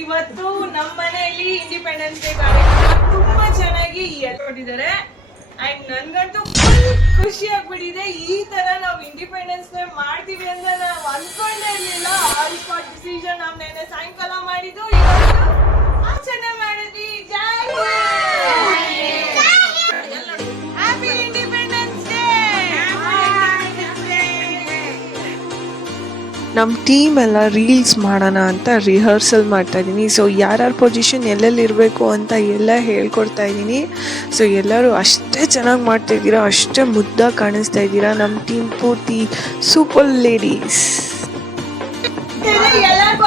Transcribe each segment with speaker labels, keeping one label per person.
Speaker 1: ಇವತ್ತು ನಮ್ಮ ಮನೆಯಲ್ಲಿ ಇಂಡಿಪೆಂಡೆನ್ಸ್ ಡೇ ಕಾರ್ಯಕ್ರಮ ತುಂಬಾ ಚೆನ್ನಾಗಿ ಹೇಳ್ಕೊಟ್ಟಿದ್ದಾರೆ ಅಂಡ್ ನನ್ಗಂತೂ ಫುಲ್ ಖುಷಿ ಆಗ್ಬಿಟ್ಟಿದೆ. ಈ ತರ ನಾವು ಇಂಡಿಪೆಂಡೆನ್ಸ್ ಡೇ ಮಾಡ್ತೀವಿ ಅಂತ ನಾವು ಅನ್ಕೊಂಡೇ ಇರ್ಲಿಲ್ಲ. ಆಲ್ ಸ್ಪಾಟ್ ಡಿಸಿಷನ್ ನಾವು ನೆನ್ನೆ ಸಾಯಂಕಾಲ ಮಾಡಿದ್ದು. ಇವತ್ತು ಆಚರಣೆ ಮಾಡಿದ್ವಿ. ಹ್ಯಾಪಿ
Speaker 2: ನಮ್ಮ ಟೀಮ್ ಎಲ್ಲ ರೀಲ್ಸ್ ಮಾಡೋಣ ಅಂತ ರಿಹರ್ಸಲ್ ಮಾಡ್ತಾ ಇದ್ದೀನಿ. ಸೊ ಯಾರ್ಯಾರ ಪೊಸಿಷನ್ ಎಲ್ಲೆಲ್ಲಿ ಇರಬೇಕು ಅಂತ ಎಲ್ಲ ಹೇಳ್ಕೊಡ್ತಾ ಇದ್ದೀನಿ. ಸೊ ಎಲ್ಲರೂ ಅಷ್ಟೇ ಚೆನ್ನಾಗಿ ಮಾಡ್ತಾ ಇದ್ದೀರಾ? ಅಷ್ಟೇ ಮುದ್ದಾಗಿ ಕಾಣಿಸ್ತಾ ಇದ್ದೀರಾ? ನಮ್ಮ ಟೀಮ್ ಪೂರ್ತಿ ಸೂಪರ್ ಲೇಡೀಸ್
Speaker 1: ಎಲ್ಲರಿಗೂ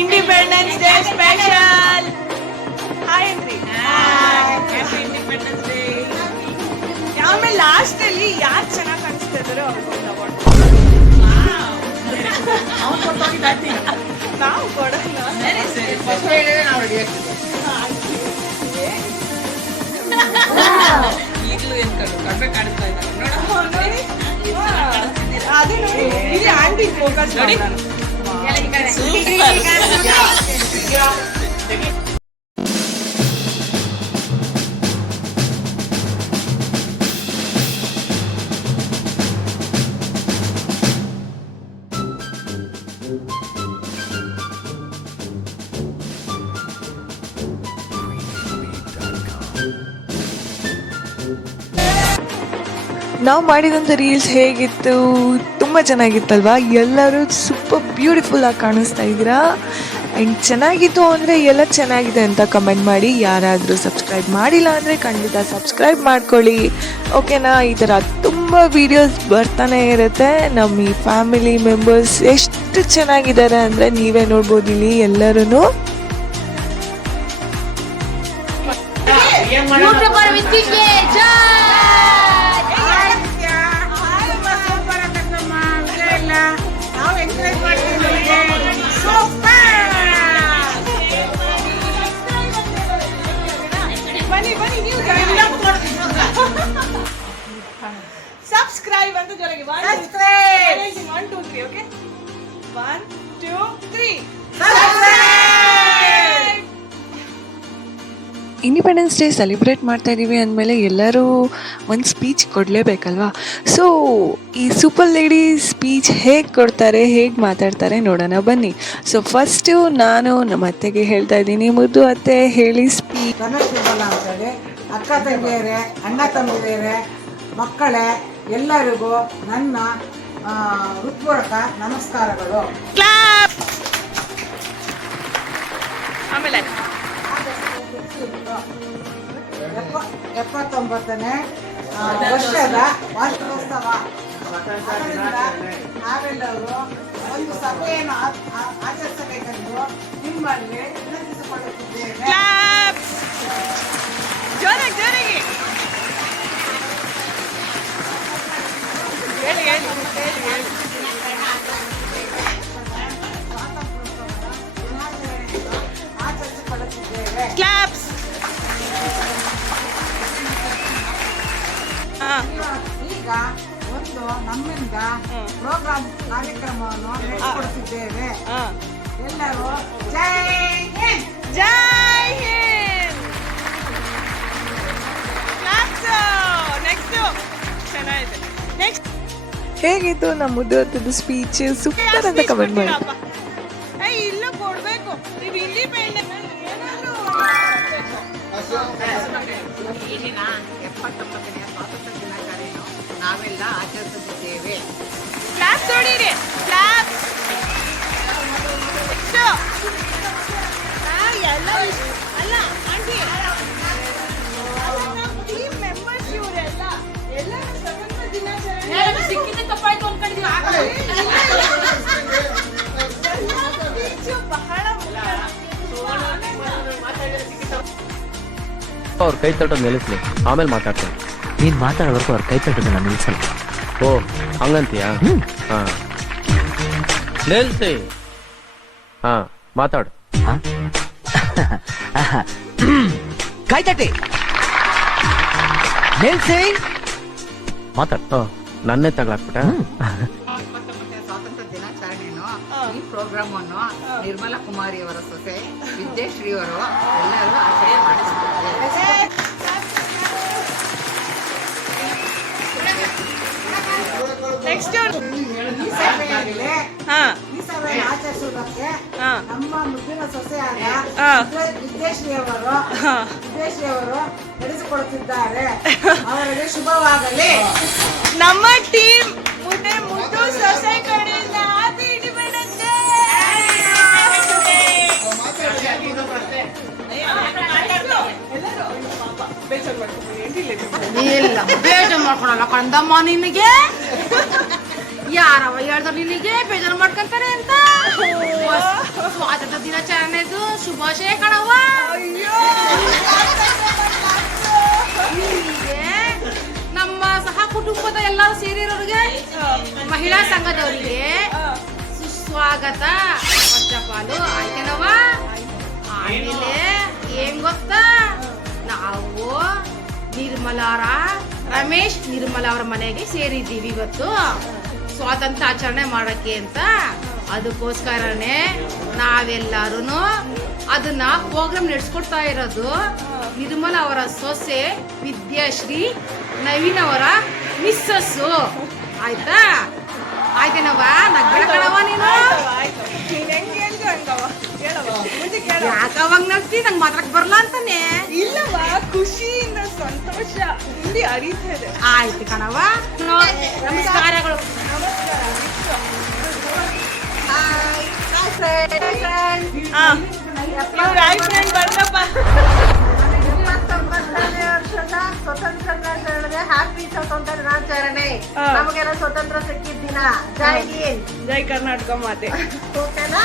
Speaker 1: independence day special hi happy independence day ಆಮೇಲೆ ಲಾಸ್ಟ್ ಅಲ್ಲಿ ಯಾರು ಚೆನ್ನಾಗಿ ಕಾಣಿಸ್ತಾ ಇದಾರೋ ಈಗಲೂ ಏನ್ ಅವಾರ್ಡ್ ನಾವು ಕೊಡೋಣ ನೋಡಿ. ಅದೇ ನೋಡಿ. ಇಲ್ಲಿ ಆಂಟಿ ಫೋಕಸ್ ನೋಡಿ.
Speaker 2: ನಾವು ಮಾಡಿದಂಥ ರೀಲ್ಸ್ ಹೇಗಿತ್ತು? ತುಂಬ ಚೆನ್ನಾಗಿತ್ತಲ್ವಾ? ಎಲ್ಲರೂ ಸೂಪರ್ ಬ್ಯೂಟಿಫುಲ್ ಆಗಿ ಕಾಣಿಸ್ತಾ ಇದ್ದೀರಾ? ಆ್ಯಂಡ್ ಚೆನ್ನಾಗಿತ್ತು ಅಂದರೆ ಎಲ್ಲ ಚೆನ್ನಾಗಿದೆ ಅಂತ ಕಮೆಂಟ್ ಮಾಡಿ. ಯಾರಾದರೂ ಸಬ್ಸ್ಕ್ರೈಬ್ ಮಾಡಿಲ್ಲ ಅಂದರೆ ಖಂಡಿತ ಸಬ್ಸ್ಕ್ರೈಬ್ ಮಾಡ್ಕೊಳ್ಳಿ. ಓಕೆನಾ ಈ ಥರ ತುಂಬ ವೀಡಿಯೋಸ್ ಬರ್ತಾನೆ ಇರುತ್ತೆ. ನಮ್ಮ ಈ ಫ್ಯಾಮಿಲಿ ಮೆಂಬರ್ಸ್ ಎಷ್ಟು ಚೆನ್ನಾಗಿದ್ದಾರೆ ಅಂದರೆ ನೀವೇ ನೋಡ್ಬೋದು ಇಲ್ಲಿ ಎಲ್ಲರೂ
Speaker 1: ಸಬ್ಸ್ಕ್ರೈಬ್ ಅಂತ ಜೊತೆಗೆ one two three okay one two three
Speaker 2: independence day celebrate ಮಾಡ್ತಾ ಇದ್ದೀವಿ ಅಂದಮೇಲೆ ಎಲ್ಲರೂ ಒಂದು ಸ್ಪೀಚ್ ಕೊಡಲೇಬೇಕಲ್ವಾ? ಸೊ ಈ ಸೂಪರ್ ಲೇಡಿ ಸ್ಪೀಚ್ ಹೇಗೆ ಕೊಡ್ತಾರೆ ಹೇಗೆ ಮಾತಾಡ್ತಾರೆ ನೋಡೋಣ ಬನ್ನಿ. ಸೊ ಫಸ್ಟು ನಾನು ನಮ್ಮ ಅತ್ತೆಗೆ ಹೇಳ್ತಾ ಇದ್ದೀನಿ. ಮುದ್ದು ಅತ್ತೆ ಹೇಳಿ ಸ್ಪೀಚ್
Speaker 3: ಅಕ್ಕ ತಂಗಿಯರೇ ಅಣ್ಣ ತಮ್ಮಿಯರೇ ಮಕ್ಕಳೇ ಎಲ್ಲರಿಗೂ ನನ್ನ ಹೃತ್ಪೂರ್ವಕ ನಮಸ್ಕಾರಗಳು.
Speaker 1: ಆಮೇಲೆ
Speaker 3: ಎಪ್ಪತ್ತೊಂಬತ್ತನೇ ವರ್ಷದ ವಾರ್ಷಿಕೋತ್ಸವ. ನಾವೆಲ್ಲರೂ ಒಂದು ಸಭೆಯನ್ನು ಆಚರಿಸಬೇಕೆಂದು ನಿಮ್ಮಲ್ಲಿ ಈಗ ಒಂದು ನಮ್ಮಿಂದ ಪ್ರೋಗ್ರಾಮ್ ಕಾರ್ಯಕ್ರಮವನ್ನು ನಡೆಸಿಕೊಡುತ್ತಿದ್ದೇವೆ ಎಲ್ಲರೂ ಜೈ ಹಿಂದ್!
Speaker 1: ಜೈ ಹಿಂದ್! ನೆಕ್ಸ್ಟ್ ಚೆನ್ನಾಗಿದೆ. ನೆಕ್ಸ್ಟ್
Speaker 2: ಹೇಗಿತ್ತು ನಮ್ಮ ಮುದ್ದು ಅತ್ತದ ಸ್ಪೀಚ್ ಸೂಪರ್ ಅಂತ ಕಮೆಂಟ್ ಮಾಡಿ.
Speaker 1: ಏ ಇಲ್ಲ ಕೊಡ್ಬೇಕು. ನೀವು ಇಲ್ಲಿ ಏನಾದ್ರೂ
Speaker 4: ಎಪ್ಪತ್ತೊಂಬತ್ತನೇ ನಾವೆಲ್ಲ ಆಚರಿಸುತ್ತಿದ್ದೇವೆ.
Speaker 1: ಕ್ಲಾಸ್ ನೋಡಿರಿ ಕ್ಲಾಸ್ ಎಲ್ಲ ಅಲ್ಲ ಆಂಟಿ. ಟೀಮ್ ಮೆಂಬರ್ಸ್ ಇವರೆಲ್ಲ ಎಲ್ಲ ಸ್ವತಂತ್ರ ದಿನಾಚರಣೆ
Speaker 5: ಸಿಕ್ಕಿದ್ದೆ ತಪ್ಪಾಯ್ತು ಅನ್ಕೊಂಡಿದ್ವಿ
Speaker 1: speech ಬಹಳ ಮುಖ್ಯ.
Speaker 6: ಅವ್ರ ಕೈ ತಟ್ಟೋದು ನಿಲ್ಲಿಸ್ಲಿ. ಆಮೇಲೆ ಮಾತಾಡ್ತೀನಿ.
Speaker 7: ನೀನ್ ಮಾತಾಡೋವರೆಗೂ ಅವ್ರ ಕೈ ನಾನು ನಿಲ್ಸಲ್ಲ.
Speaker 6: ಓ ಹಂಗಂತೀಯಾ? ಹಾ. ನಿಲ್ಸಿ. ಹಾ ಮಾತಾಡು.
Speaker 7: ಕೈ ತಟ್ಟಿ ನಿಲ್ಸಿ. ಮಾತಾಡ್.
Speaker 6: ನನ್ನೇ ತಗ್ಲಾಕ್ಬಿಟ್ಟ?
Speaker 4: ಇಪ್ಪತ್ತೊಂಬತ್ತನೇ ಸ್ವಾತಂತ್ರ್ಯ ದಿನಾಚರಣೆಯನ್ನು ಈ ಪ್ರೋಗ್ರಾಮ್ ಅನ್ನು ನಿರ್ಮಲಾ ಕುಮಾರಿ ಅವರ ಸೊಸೆ ವಿದ್ಯಾಶ್ರೀ ಅವರು ಎಲ್ಲರೂ ಆಚರಣೆ ಮಾಡಿಸಿದ್ದಾರೆ
Speaker 1: ನೆಕ್ಸ್ಟ್ ಹಾ.
Speaker 3: ನಮ್ಮ ಮುದ್ದಿನ ಸೊಸೆಯಾದ ವಿದ್ಯಾಶ್ರೀ ಅವರು ಅವರು ನಡೆಸಿಕೊಡುತ್ತಿದ್ದಾರೆ. ಅವರಿಗೆ ಶುಭವಾಗಲಿ.
Speaker 1: ನಮ್ಮ ಟೀಮ್ ಮುದ್ದೆ ಮುದ್ದು ಸೊಸೆ ಕಡೆಯಿಂದ
Speaker 5: ಇಲ್ಲ. ಬೇಜಾರು ಮಾಡ್ಕೊಳಲ್ಲ ಕಂದಮ್ಮ ನಿನಗೆ? ಯಾರವ ಹೇಳ್ದವ್ರು ನಿನಗೆ ಬೇಜಾರು ಮಾಡ್ಕೊಂತಾರೆ ಅಂತ? ಸ್ವಾತಂತ್ರ್ಯ ದಿನಾಚರಣೆದು ಶುಭಾಶಯ ಕಣವ ನಮ್ಮ ಸಹ ಕುಟುಂಬದ ಎಲ್ಲರೂ ಸೇರಿರೋರಿಗೆ ಮಹಿಳಾ ಸಂಘದವರಿಗೆ ಸುಸ್ವಾಗತ ಪಂಚಪಾಲು. ಆಯ್ತೇನವ ಆಮೇಲೆ ಏನ್ ಗೊತ್ತಾ? ನಾವು ನಿರ್ಮಲಾರ ರಮೇಶ್ ನಿರ್ಮಲ ಅವರ ಮನೆಗೆ ಸೇರಿದ್ದೀವಿ ಇವತ್ತು. ಸ್ವಾತಂತ್ರ್ಯ ಆಚರಣೆ ಮಾಡಕ್ಕೆ ಅಂತ. ಅದಕ್ಕೋಸ್ಕರನೇ ನಾವೆಲ್ಲರೂ ಅದನ್ನ ಪ್ರೋಗ್ರಾಮ್ ನಡೆಸ್ಕೊಡ್ತಾ ಇರೋದು. ನಿರ್ಮಲ ಅವರ ಸೊಸೆ ವಿದ್ಯಾಶ್ರೀ ನವೀನ್ ಅವರ ಮಿಸ್ಸಸ್ಸು ಆಯ್ತಾ? ಆಯ್ತೇನವ್ವ? ನಗ್ಬೇಡ ಕಣವ ನೀನು. ಯಾಕವಾಗ ನಗ್ತಿ ನಂಗೆ ಮಾತಾಡಕ್ ಬರಲ್ಲ ಅಂತಾನೆ.
Speaker 1: ಇಲ್ಲವ ಖುಷಿಯಿಂದ ಸಂತೋಷ ಇಲ್ಲಿ ಅರಿತಾ ಇದೆ.
Speaker 5: ಆಯ್ತು ಕಣವ ನಮಸ್ಕಾರಗಳು.
Speaker 3: ಸ್ವತಂತ್ರ ದಿನಾಚರಣೆ ಹ್ಯಾಪಿ ಸ್ವತಂತ್ರ ದಿನಾಚರಣೆ. ನಮಗೆಲ್ಲ ಸ್ವತಂತ್ರ ಸಿಕ್ಕಿದ ದಿನ. ಜೈ
Speaker 1: ಜೈ ಕರ್ನಾಟಕ ಮಾತೆ.
Speaker 3: ಓಕೆನಾ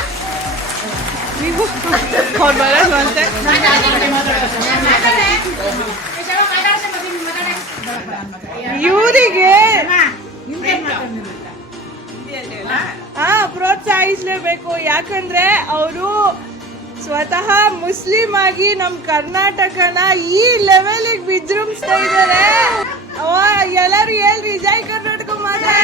Speaker 1: ನೀವು ಅವ್ರು ಬರೋದು ಅಂತೆ ಇವರಿಗೆ ಹಾ ಪ್ರೋತ್ಸಾಹಿಸ್ಲೇಬೇಕು. ಯಾಕಂದ್ರೆ ಅವರು ಸ್ವತಃ ಮುಸ್ಲಿಂ ಆಗಿ ನಮ್ ಕರ್ನಾಟಕನ ಈ ಲೆವೆಲಿಗೆ ವಿಜೃಂಭಿಸ್ತಾ ಇದ್ದಾರೆ ಅವ ಎಲ್ಲರೂ ಹೇಳ್ರಿ ಜೈ ಕರ್ನಾಟಕ ಮಾತೆ!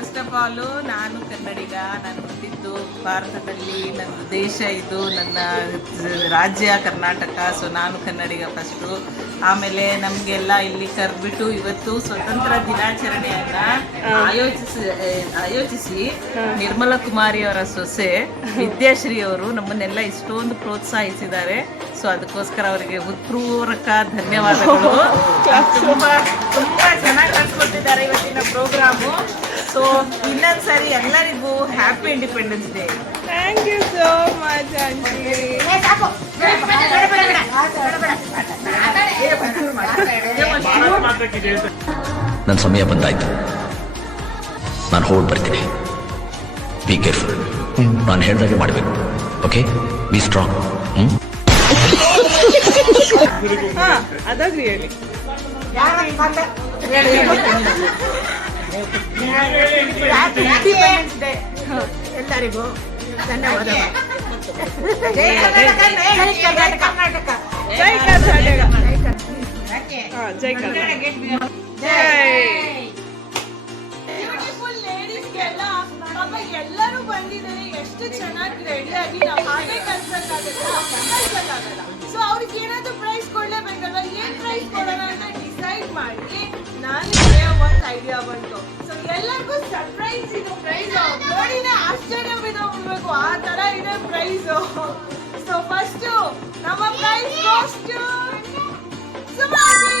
Speaker 8: ಫಸ್ಟ್ ಆಫ್ ಆಲ್ ನಾನು ಕನ್ನಡಿಗ ನಾನು ಹುಟ್ಟಿದ್ದು ಭಾರತದಲ್ಲಿ ನನ್ನ ದೇಶ ಇದು ನನ್ನ ರಾಜ್ಯ ಕರ್ನಾಟಕ ಸೊ ನಾನು ಕನ್ನಡಿಗ ಫಸ್ಟು ಆಮೇಲೆ ನಮಗೆಲ್ಲ ಇಲ್ಲಿ ಕರೆದ್ಬಿಟ್ಟು ಇವತ್ತು ಸ್ವತಂತ್ರ ದಿನಾಚರಣೆಯನ್ನ ಆಯೋಜಿಸಿ ಆಯೋಜಿಸಿ ನಿರ್ಮಲಾ ಕುಮಾರಿ ಅವರ ಸೊಸೆ ವಿದ್ಯಾಶ್ರೀ ಅವರು ನಮ್ಮನ್ನೆಲ್ಲ ಇಷ್ಟೊಂದು ಪ್ರೋತ್ಸಾಹಿಸಿದ್ದಾರೆ. ಸೊ ಅದಕ್ಕೋಸ್ಕರ ಅವರಿಗೆ ಹೃತ್ಪೂರ್ವಕ ಧನ್ಯವಾದಗಳು. ತುಂಬಾ ತುಂಬಾ ಚೆನ್ನಾಗಿ ಕಳ್ಸಿಕೊಟ್ಟಿದ್ದಾರೆ ಇವತ್ತಿನ ಪ್ರೋಗ್ರಾಮು ಸೊ ಇನ್ನೊಂದ್ಸರಿ ಎಲ್ಲರಿಗೂ happy independence
Speaker 1: day thank you so much
Speaker 7: ನನ್ನ ಸಮಯ ಬಂದಾಯ್ತು. ನಾನು ಹೋಗಿ ಬರ್ತೀನಿ. ಬಿ ಕೇರ್ಫುಲ್ ನಾನು ಹೇಳ್ದಾಗೆ ಮಾಡಬೇಕು. ಓಕೆ ಬಿ ಸ್ಟ್ರಾಂಗ್
Speaker 1: ಅದಾಗ್ರಿ ಹಾ
Speaker 4: ಎಲ್ಲರಿಗೂ ಧನ್ಯವಾದಗಳು.
Speaker 3: ಜೈ ಕರ್ನಾಟಕ.
Speaker 1: ಜೈ ಕರ್ನಾಟಕ. ಜೈ ಕರ್ನಾಟಕ ಜೈ ಎಲ್ಲರೂ ಬಂದಿದ್ದಾರೆ ಎಷ್ಟು ಚೆನ್ನಾಗಿ ರೆಡಿಯಾಗಿ ನಾವು ಹಾಗೆ ಕಲ್ಸಕ್ಕಾಗಲ್ಲ ಕಲ್ಸಕ್ಕಾಗಲ್ಲ ಸೊ ಅವ್ರಿಗೆ ಏನಾದ್ರು ಪ್ರೈಸ್ ಕೊಡ್ಲೇಬೇಕಲ್ಲ ಏನ್ ಪ್ರೈಸ್ ಕೊಡೋಣ ಅಂತ ಡಿಸೈಡ್ ಮಾಡಿ. ಒಂದು ಐಡಿಯಾ ಬಂತು. ಸೊ ಎಲ್ಲರಿಗೂ ಸರ್ಪ್ರೈಸ್ ಇದು ಪ್ರೈಸ್ ನೋಡಿನೇ ಆಶ್ಚರ್ಯ ಬಿದ್ದೋಗ್ಬಿಡ್ಬೇಕು. ಆ ತರ ಇದೆ ಪ್ರೈಸ್ ಸೊ ಫಸ್ಟ್ ನಮ್ಮ ಪ್ರೈಸ್ ಗೋಸ್ಟ್ ಸುಮಾರಿ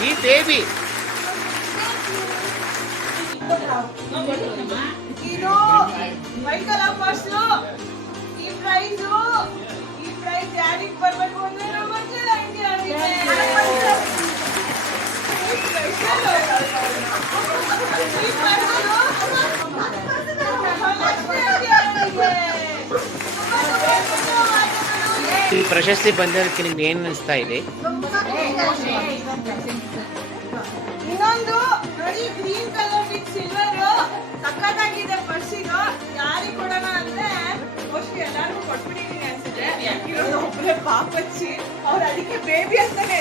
Speaker 1: ಈ
Speaker 9: ಬೇಬಿ
Speaker 1: ಇದು ಮೈಕಲ್ ಅಪ್ಪಸ್ಲು ಈ ಪ್ರೈಸು ಈ ಪ್ರೈಸ್ ಯಾರಿಗೆ ಬರ್ಬೇಕು ಅಂದ್ರೆ ನಮ್ಮ ಮಂಜುಳ ಆಂಟಿ ಅವರಿಗೆ ಈ special. ಈ parcel ಮಹಾಲಕ್ಷ್ಮಿ ಆಂಟಿ ಅವರಿಗೆ. ತುಂಬಾ ತುಂಬಾ ಧನ್ಯವಾದಗಳು.
Speaker 9: ಈ ಪ್ರಶಸ್ತಿ ಬಂದಿರೋದಕ್ಕೆ ನಿಮ್ಗೆ ಏನ್ ಅನಿಸ್ತಾ ಇದೆ
Speaker 1: ಇನ್ನೊಂದು ನೋಡಿ ಗ್ರೀನ್ ಕಲರ್ ವಿತ್ ಸಿಲ್ವರ್ ಸಕ್ಕತ್ತಾಗಿದೆ ಪರ್ಸ್ ಇದು. ಯಾರಿಗೆ ಕೊಡೋಣ ಅಂದ್ರೆ ಮೋಸ್ಟ್ಲಿ ಎಲ್ಲಾರ್ಗು ಕೊಟ್ಬಿಟ್ಟಿದೀನಿ ಅನ್ಸುತ್ತೆ. ಇರೋದು ಒಬ್ಬರೇ ಪಾಪಚ್ಚಿ. ಅವ್ರು ಅದಕ್ಕೆ ಬೇಬಿ ಅಂತಾನೆ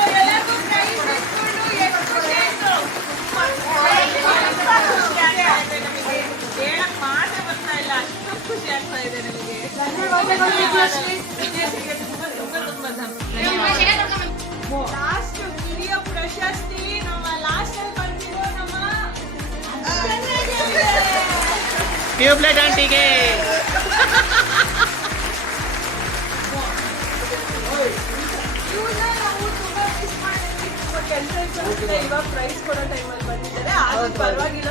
Speaker 1: ಎಲ್ಲರಿಗೂ prize ಇಟ್ಕೊಂಡು ಎಷ್ಟು ಖುಷಿ ಆಯ್ತು. ಹೇಳಕ್ ಮಾತ್ರ ಬರ್ತಾ ಇಲ್ಲ. ಅಷ್ಟು ಖುಷಿ ಆಗ್ತಾ ಇದೆ ನಮಗೆ ಧನ್ಯವಾದಗಳು ವಿಜಯಶ್ರೀ. ವಿಜಯಶ್ರೀಗೆ ತುಂಬಾ ತುಂಬಾ ತುಂಬಾ ಧನ್ಯವಾದ ಲಾಸ್ಟ್ ವಿಡಿಯೋ ಪ್ರಶಸ್ತಿ ನಮ್ಮ ಲಾಸ್ಟ್ ಅಲ್ಲಿ ಬಂದಿರೋ ನಮ್ಮ ಚಂದ್ರಗೆ.
Speaker 9: ಟ್ಯೂಬ್ಲೈಟ್ ಆಂಟಿಗೆ
Speaker 1: ಇವ್ರನ್ನ ನಾವು ತುಂಬಾ miss ಮಾಡಿದ್ವಿ. ತುಂಬಾ ಕೆಲ್ಸ ಇತ್ತು ಅಂತ ಇವಾಗ ಪ್ರೈಸ್ ಕೊಡೋ ಟೈಮಲ್ಲಿ ಬಂದಿದ್ದಾರೆ ಆದ್ರೂ ಪರವಾಗಿಲ್ಲ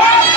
Speaker 9: Yeah.